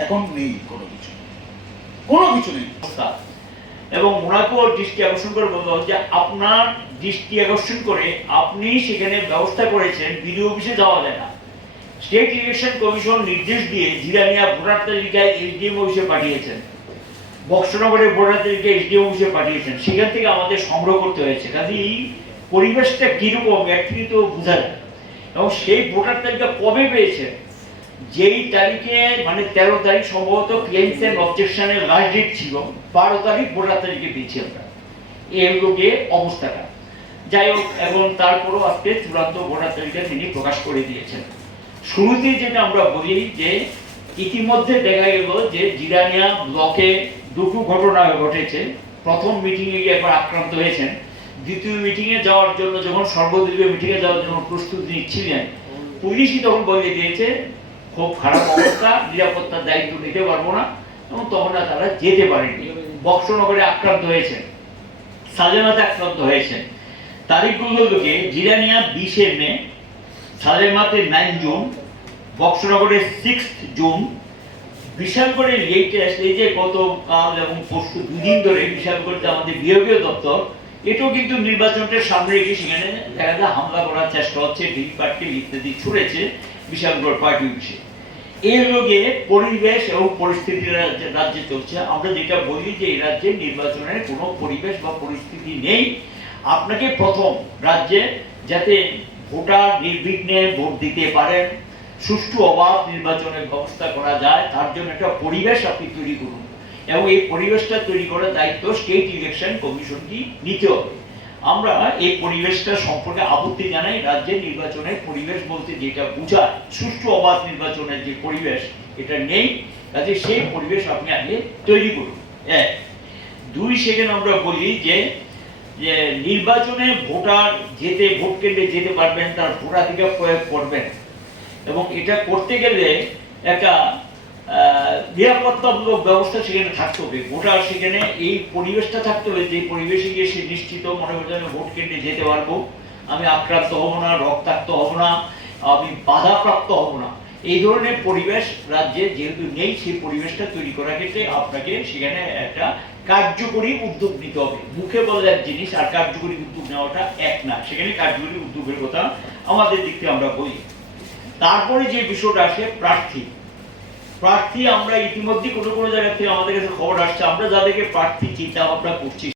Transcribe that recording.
এখন নেই কোনো কিছু। কোনো কিছু নেই। এবং মোনাকো দৃষ্টি আকর্ষণ করে বলব যে আপনার দৃষ্টি আকর্ষণ করে আপনি সেখানে ব্যবস্থা করেছেন, বিডিও অফিসে যাওয়া যায় না। স্টেট ইলেকশন কমিশন নির্দেশ দিয়ে জিরানিয়া ভোটার তালিকায় এসডিএম অফিসে পাঠিয়েছেন। বক্সনগরে ভোটার তালিকায় এসডিএম অফিসে পাঠিয়েছেন। সেখান থেকে আমাদের সংগ্রহ করতে হয়েছে। কাজে এই পরিবেশটা কীরকম একটি তো বোঝা যায়। এবং সেই ভোটার তালিকা কবে পেয়েছেন? যেই তারিখে মানে তেরো তারিখ সম্ভবত ক্লেমস এন্ড অবজেকশনের লাস্ট ডেট ছিল, বারো তারিখ তারিখে পেয়েছি আমরা। এই অবস্থাটা। যাই হোক, এবং তারপরও আজকে চূড়ান্ত ভোটার তালিকা তিনি প্রকাশ করে দিয়েছেন। যেটা আমরা বলি যে, ইতিমধ্যে দেখা গেল যে জিরানিয়া ব্লকে দুটো ঘটনা ঘটেছে। প্রথম মিটিংয়ে গিয়ে একবার আক্রান্ত হয়েছেন। দ্বিতীয় মিটিংয়ে যাওয়ার জন্য যখন সর্বদলীয় মিটিংয়ে যাওয়ার জন্য প্রস্তুতি নিচ্ছিলেন, পুলিশই তখন বলে দিয়েছে খুব খারাপ অবস্থা, নিরাপত্তার দায়িত্ব নিতে পারব না, এবং তখন তারা যেতে পারেনি। বক্সনগরে আক্রান্ত হয়েছেন সালেমাতে আক্রান্ত হয়েছেন। তারিখগুলো লোকে জিরানিয়া বিশে মে সালেমাতে নাইন জুন, বক্সনগরে সিক্স জুন, বিশালগড়ে লেটেস্ট এই যে গত কাল এবং পরশু দুদিন ধরে বিশালগড়তে আমাদের বিভাগীয় দপ্তর, এটাও কিন্তু নির্বাচনটা সামনে রেখে সেখানে দেখা যায় হামলা করার চেষ্টা হচ্ছে ঢিল পাটকেল ইত্যাদি ছুড়েছে বিশালগড় পার্টি অফিসে। এর লোকে পরিবেশ এবং পরিস্থিতি রাজ্যে চলছে। আমরা যেটা বলি যে এই রাজ্যে নির্বাচনের কোনো পরিবেশ বা পরিস্থিতি নেই। আপনাকে প্রথম রাজ্যে যাতে ভোটার নির্বিঘ্নে ভোট দিতে পারেন, সুষ্ঠু অবাধ নির্বাচনের ব্যবস্থা করা যায়, তার জন্য একটা পরিবেশ আপনি তৈরি করুন। এবং এই পরিবেশটা তৈরি করার দায়িত্ব স্টেট ইলেকশন কমিশনকে নিতে হবে। আমরা এই পরিবেশটা সম্পর্কে আপত্তি জানাই রাজ্যের নির্বাচনের পরিবেশ বলতে যেটা বোঝায়, সুষ্ঠু অবাধ নির্বাচনের যে পরিবেশ, এটা নেই। কাজে সেই পরিবেশ আপনি আগে তৈরি করুন। এক। দুই সেকেন্ড আমরা বলি যে যে নির্বাচনে ভোটার যেতে, ভোট কেন্দ্রে যেতে পারবেন, তার ভোটাধিকার প্রয়োগ করবেন। এবং এটা করতে গেলে একটা নিরাপত্তামূলক ব্যবস্থা সেখানে থাকতে হবে। ভোটার সেখানে এই পরিবেশটা থাকতে হবে, যে পরিবেশে গিয়ে সে নিশ্চিত মনে করছে আমি ভোট কেন্দ্রে যেতে পারব। আমি আক্রান্ত হব না, রক্তাক্ত হব না, আমি বাধাপ্রাপ্ত হব না। এই ধরনের পরিবেশ রাজ্যে যেহেতু নেই, সেই পরিবেশটা তৈরি করার ক্ষেত্রে আপনাকে সেখানে একটা কার্যকরী উদ্যোগ নিতে হবে। মুখে বলা এক জিনিস, আর কার্যকরী উদ্যোগ নেওয়াটা এক না। সেখানে কার্যকরী উদ্যোগের কথা আমাদের দিক থেকে আমরা বলি। তারপরে যে বিষয়টা আসে, প্রার্থী। প্রার্থী আমরা ইতিমধ্যে কোনো কোনো জায়গা থেকে আমাদের কাছে খবর আসছে। আমরা যাদেরকে প্রার্থী চিন্তা ভাবনা করছি